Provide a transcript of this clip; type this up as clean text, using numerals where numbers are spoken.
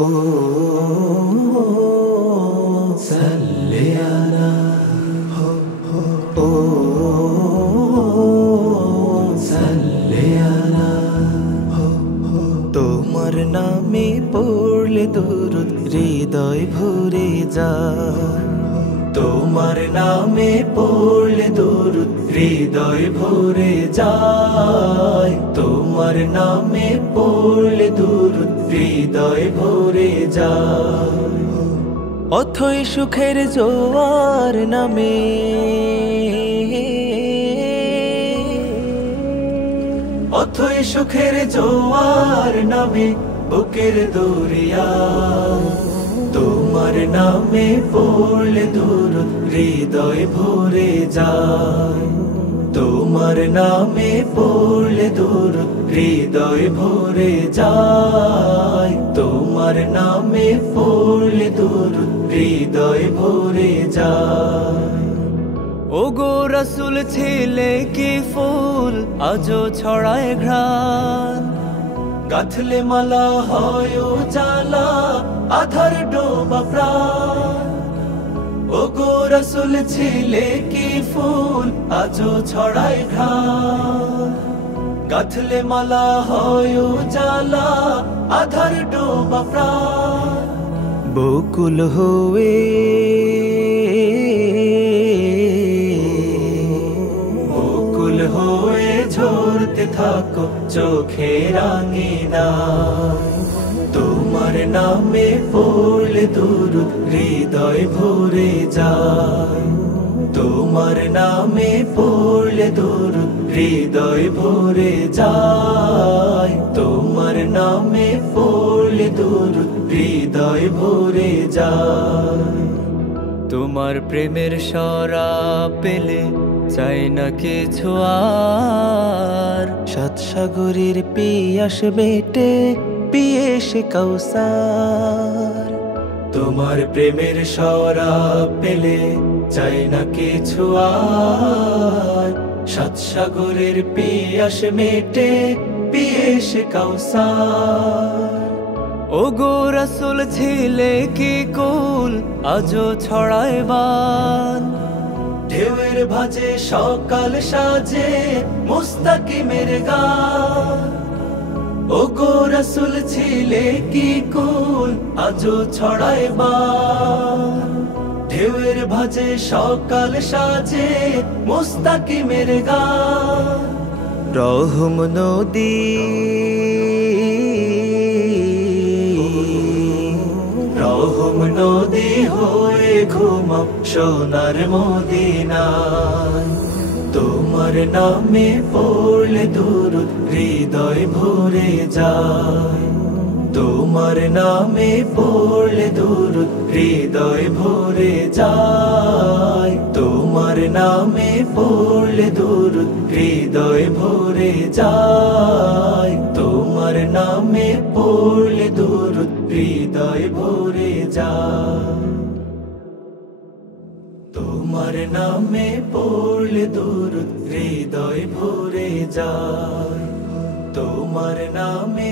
ও সাল্লি আলা ও সাল্লি আলা তোমার নামে পড়লে দরুদ হৃদয় ভরে যায় তোমার নামে পড়লে দরুদ হৃদয় ভরে যায় তোমার নামে পড়লে দরুদ হৃদয় ভরে যায় অথই সুখের জোয়ার নামে অথই সুখের জোয়ার নামে বুকের দরিয়া তোমার নামে পড়লে দরুদ হৃদয় ভরে যায় তোমার নামে পড়লে দরুদ হৃদয় ভরে যায় তোমার নামে পড়লে দরুদ হৃদয় ভরে যায় ওগো রাসূল ছিলে কি ফুল আজো ছড়ায় ঘ্রাণ গাথলে মালা হয় উজালা আধার ডোবা প্রাণ ওগো রাসূল ছিলে কি ফুল আজো ছড়ায় ঘ্রাণ গাথলে মালা হয় উজালা আধার ডোবা প্রাণ বকুল হয়ে হয়ে ঝরতে থাকো চোখের আঙিনা তোমার নামে পড়লে দরুদ হৃদয় ভরে যায় তোমার নামে পড়লে দরুদ হৃদয় ভরে যায় তোমার নামে পড়লে দরুদ হৃদয় ভরে যায় তোমার প্রেমের শরাব পেলে চাই না কিছু আর সাত সাগরের পিয়াস মেটে পিয়েছে কাউসার তোমার প্রেমের শরাব পেলে চাই না কিছু আর সাত সাগরের পিয়াস মেটে পিয়েছে কাউসার ওগো রাসূল ছিলে কি কুল আজো ছড়ায় বান ঢেউয়ের ভাজে সকাল সাজে মুস্তাকিমের গান ওগো রাসূল ছিলে কি কুল আজো ছড়ায় বান ঢেউয়ের ভাজে সকাল সাজে মুস্তাকিমের গান রহম নদী রহম নদী হয়ে ঘুমাও সোনার মদিনায় তোমার নামে পড়লে দরুদ হৃদয় ভরে যায় তোমার নামে পড়লে দরুদ হৃদয় ভরে যায় তোমার নামে পড়লে দরুদ হৃদয় ভরে যায় তোমার নামে পড়লে দরুদ হৃদয় ভরে যায় তোমার নামে পড়লে দরুদ হৃদয় ভরে যায় তোমার নামে